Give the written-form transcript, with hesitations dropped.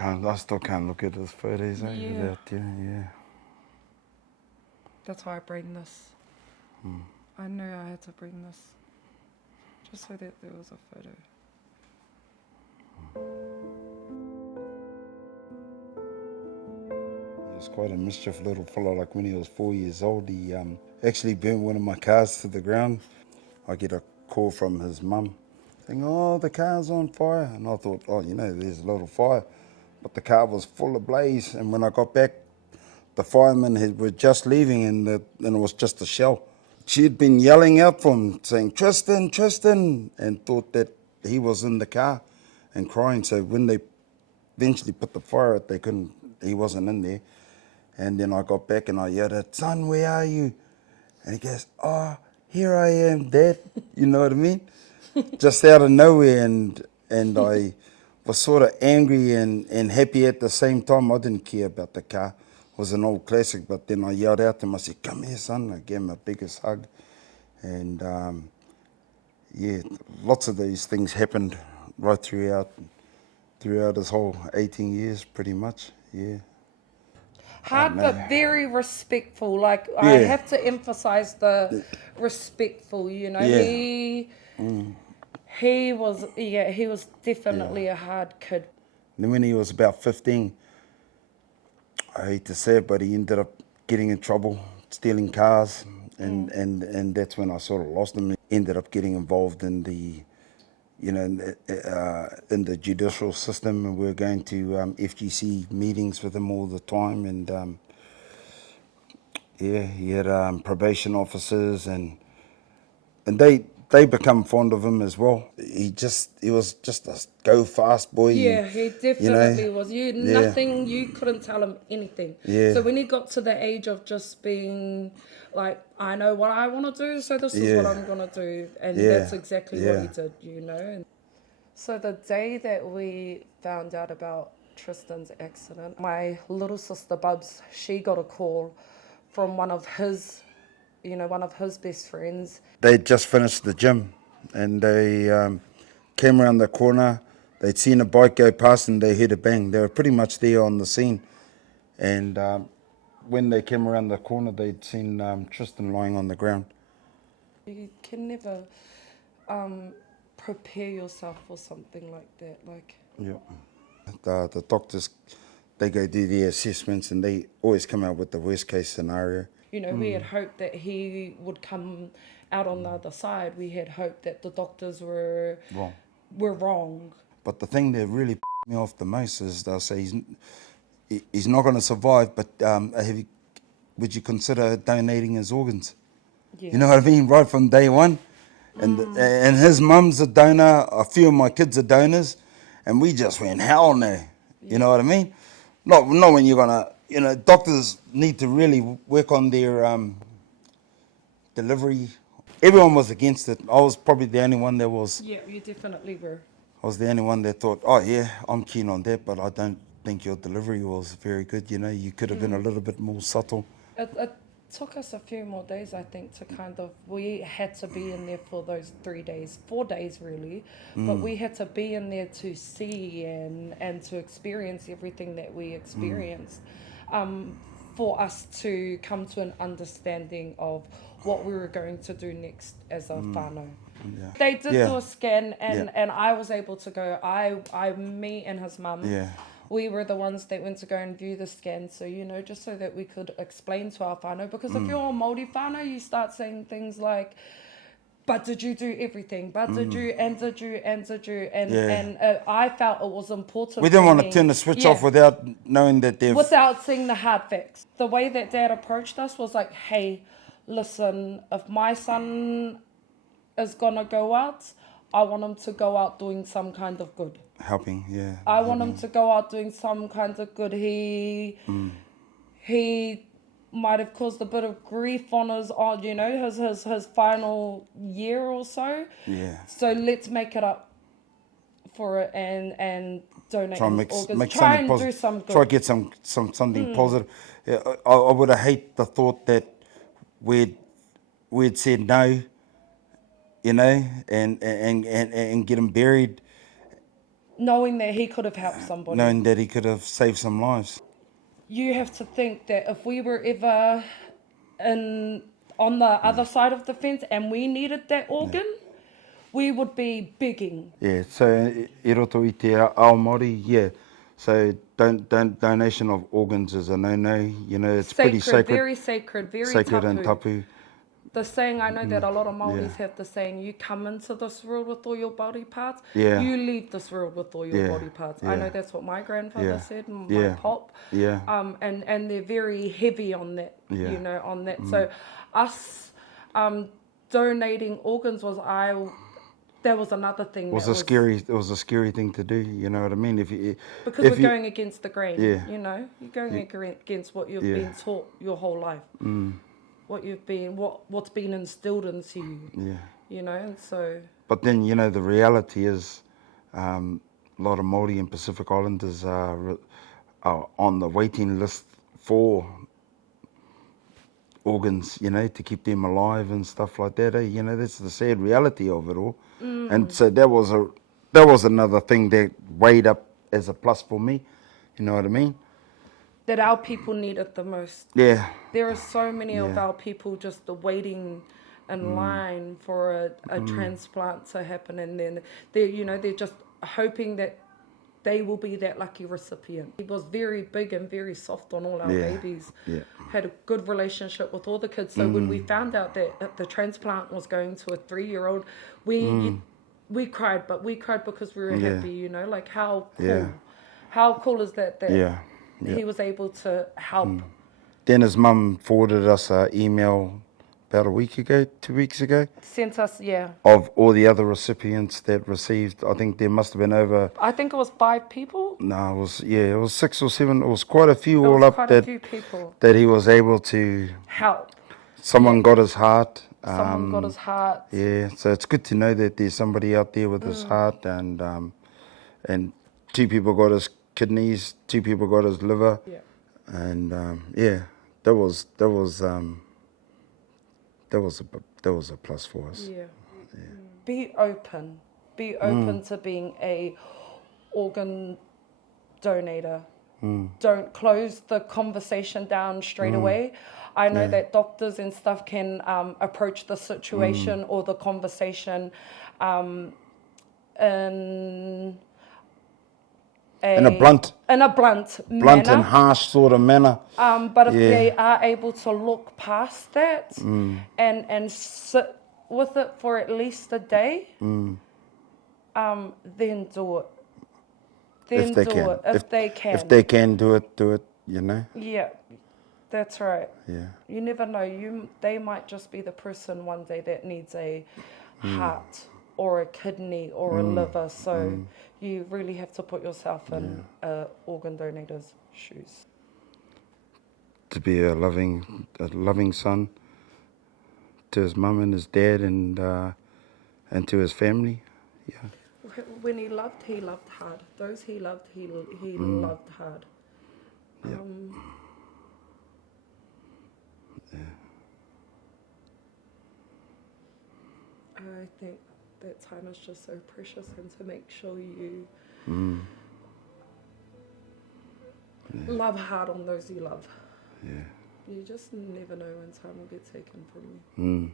I still can't look at his photos, Yeah. without, yeah. That's why I bring this. I knew I had to bring this. Just so that there was a photo. He was quite a mischief little fellow. Like when he was 4 years old, he actually burnt one of my cars to the ground. I get a call from his mum saying, "Oh, the car's on fire." And I thought, oh, there's a little fire. But the car was full of blaze. And when I got back, the firemen were just leaving, and it was just a shell. She had been yelling out for him, saying, "Tristan, Tristan," and thought that he was in the car and crying. So when they eventually put the fire out, he wasn't in there. And then I got back and I yelled at, "Son, where are you?" And he goes, "Oh, here I am, Dad." You know what I mean? Just out of nowhere. And I was sort of angry and happy at the same time. I didn't care about the car. It was an old classic, but then I yelled out to him. I said, "Come here, son." I gave him a biggest hug. And yeah, lots of these things happened right throughout his whole 18 years, pretty much. Yeah. Hard but very respectful. Like I Yeah. have to emphasize the respectful. Yeah. He was definitely a hard kid. Then when he was about 15, I hate to say it, but he ended up getting in trouble, stealing cars, and that's when I sort of lost him. He ended up getting involved in the, in the judicial system, and we were going to FGC meetings with him all the time, and he had probation officers, and they become fond of him as well. He was just a go fast boy. Yeah, he definitely was. Yeah. Nothing, you couldn't tell him anything. Yeah. So when he got to the age of just being like, I know what I want to do, so this is what I'm going to do. And that's exactly what he did, And so the day that we found out about Tristan's accident, my little sister Bubs, she got a call from one of his best friends. They'd just finished the gym, and they came around the corner. They'd seen a bike go past, and they heard a bang. They were pretty much there on the scene. And when they came around the corner, they'd seen Tristan lying on the ground. You can never prepare yourself for something like that. Yeah. The doctors, they go do their assessments, and they always come out with the worst case scenario. We had hoped that he would come out on the other side. We had hoped that the doctors were wrong. But the thing that really me off the most is they'll say he's not going to survive, but would you consider donating his organs? Yeah. You know what I mean? Right from day one. And his mum's a donor, a few of my kids are donors, and we just went, hell no. Yeah. You know what I mean? Not when you're going to, doctors need to really work on their delivery. Everyone was against it. I was probably the only one that was. Yeah, you definitely were. I was the only one that thought, oh yeah, I'm keen on that, but I don't think your delivery was very good. You could have been a little bit more subtle. It took us a few more days, I think, we had to be in there for those 4 days really, but we had to be in there to see and to experience everything that we experienced, for us to come to an understanding of what we were going to do next as a whānau. Yeah. They did do a scan, and I was able to go. Me and his mum, we were the ones that went to go and view the scan. So, just so that we could explain to our whānau. Because if you're a Māori whānau, you start saying things like, but did you do everything? But did you, and did you, and did you? And I felt it was important. We didn't want to turn the switch off without knowing that without seeing the hard facts. The way that Dad approached us was like, hey, listen, if my son is gonna go out, I want him to go out doing some kind of good. Helping, yeah. I want him to go out doing some kind of good. He might have caused a bit of grief on his final year or so. Yeah. So let's make it up for it and donate his organs. Try and do some good. Try to get something positive. Yeah, I would have hate the thought that we'd said no, and get him buried, knowing that he could have helped somebody. knowing that he could have saved some lives. You have to think that if we were ever on the other side of the fence and we needed that organ, we would be begging. Yeah, so I roto i te ao Māori, yeah. So donation of organs is a no-no, you know, it's pretty sacred. Very sacred, very sacred tapu. and tapu. The saying, I know that a lot of Māoris have the saying, you come into this world with all your body parts, you leave this world with all your body parts. I know that's what my grandfather said, my pop. Yeah. And they're very heavy on that, you know, on that. So us donating organs that was another thing. It was a scary thing to do, you know what I mean? Because we're going against the grain, you know? You're going against what you've been taught your whole life. What's been instilled into you. You know, and so. But then, you know, the reality is, a lot of Māori and Pacific Islanders are on the waiting list for organs, you know, to keep them alive and stuff like that. You know, that's the sad reality of it all. And so that was another thing that weighed up as a plus for me. You know what I mean? That our people need it the most. Yeah. There are so many of our people just waiting in line for a transplant to happen, and then they're just hoping that they will be that lucky recipient. He was very big and very soft on all our babies. Yeah. Had a good relationship with all the kids. So when we found out that the transplant was going to a 3-year-old, we cried, but we cried because we were happy. You know, like how cool. Yeah. How cool is that? He was able to help. Then his mum forwarded us an email about 2 weeks ago. Sent us, of all the other recipients that received. I think there must have been over. I think it was 5 people. No, it was 6 or 7. It was quite a few all up. Quite a few people that he was able to help. Someone got his heart. Someone got his heart. Yeah, so it's good to know that there's somebody out there with his heart, and 2 people got his kidneys, 2 people got his liver, and that was a plus for us. Yeah. Be open to being a organ donator. Don't close the conversation down straight away. I know that doctors and stuff can approach the situation or the conversation in a blunt manner. And harsh sort of manner. But if they are able to look past that and sit with it for at least a day, then do it. If they can. If they can do it, you know? Yeah, that's right. Yeah. You never know. They might just be the person one day that needs a heart or a kidney or a liver. So you really have to put yourself in an organ donator's shoes. To be a loving son to his mum and his dad and to his family. Yeah. When he loved hard. Those he loved, he loved hard. Yeah. I think that time is just so precious, and to make sure you love hard on those you love. Yeah. You just never know when time will get taken from you.